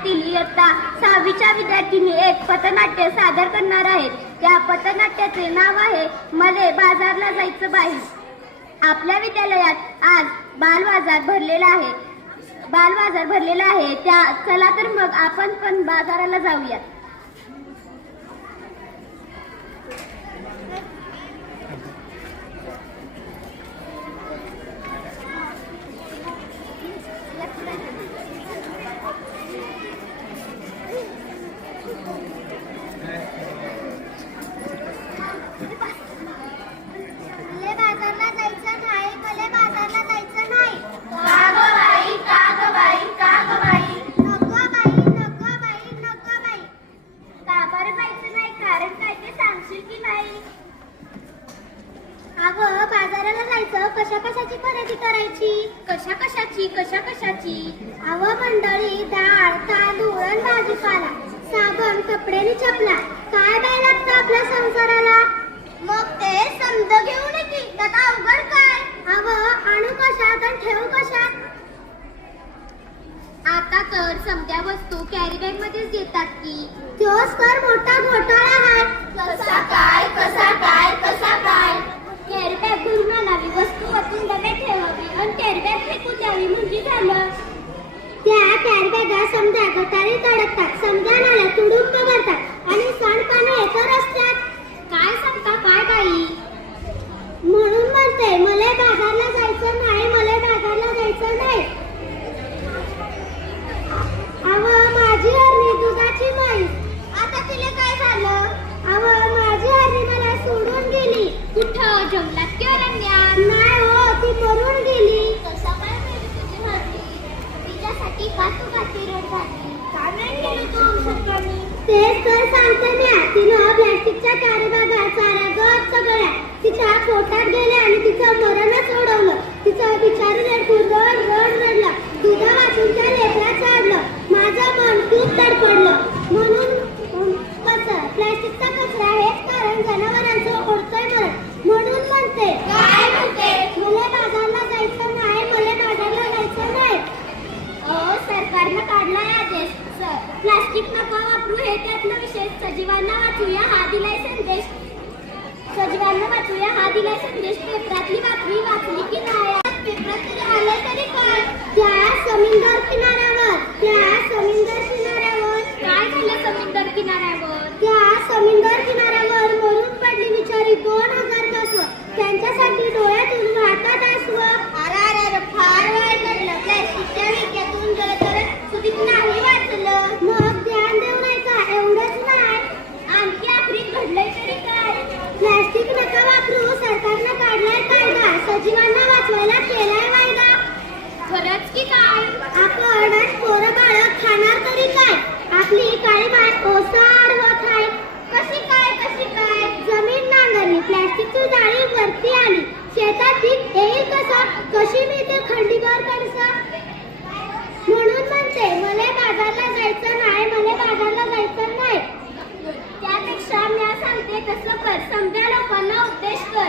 शाळेतील इयत्ता सहावीच्या विद्यार्थिनी एक पथनाट्य सादर करणार आहेत. त्या पथनाट्याचे नाव आहे मले बाजारला जायचं बाहेर आपल्या विद्यालयात आज बालबाजार भरलेला आहे. बालबाजार भरलेला आहे. त्या चला तर मग आपण पण बाजाराला जाऊया अगं बाजाराला जायचं. कशा कशाची खरेदी करायची? कशा कशाची कशा कशाची अव मंडळी डाळ तांदूळ आणि भाजीपाला साबण कपडे आणि चपला. काय बाय लागतं आपल्या संसाराला? मग ते समज की. त्यात अवघड काय? अव आणू कशात आणि ठेवू कशात? आता तर समध्या वस्तू कॅरी बॅग मध्येच देतात की. फेकून द्यावी म्हणजे झालं? त्या समजा गटारी अडकतात समजा नाल्या तुडून पगारतात आणि सांडपाणी एका रस्त्यात तिच्यासाठी का तू का नाही केलं तेच तर सांगते ना तिनं प्लॅस्टिकच्या गप सगळ्या तिच्या पोटात गेल्या आणि तिचं मरणच ओढवलं तिचं बिचारी रेडकून रड रड रडलं दुधा वाचून त्या लेकरा चढलं माझं मन खूप तडपडलं म्हणून अं, कसं प्लॅस्टिकचा कचरा हेच कारण जनावरांचं ओढतोय मरण म्हणून म्हणते काय म्हणते मला बाजारला जायचं नाही मला बाजारला जायचं नाही अहो, सरकारनं काढलाय आदेश स- प्लास्टिक नका वापरू हे त्यातला विषय सजीवांना वाचूया हा दिलाय संदेश. सजीवांना वाचूया हा दिलाय संदेश. पेपरातली बातमी वाचली की नाही? पेपरात आलं तरी शेतात पीक येईल कसं कशी मिळते खंडीभर कणसं म्हणून म्हणते मला बाजारला जायचं नाही मला बाजारला जायचं नाही. त्यापेक्षा मी सांगते तसं कर. समजा लोकांना उद्देश कर.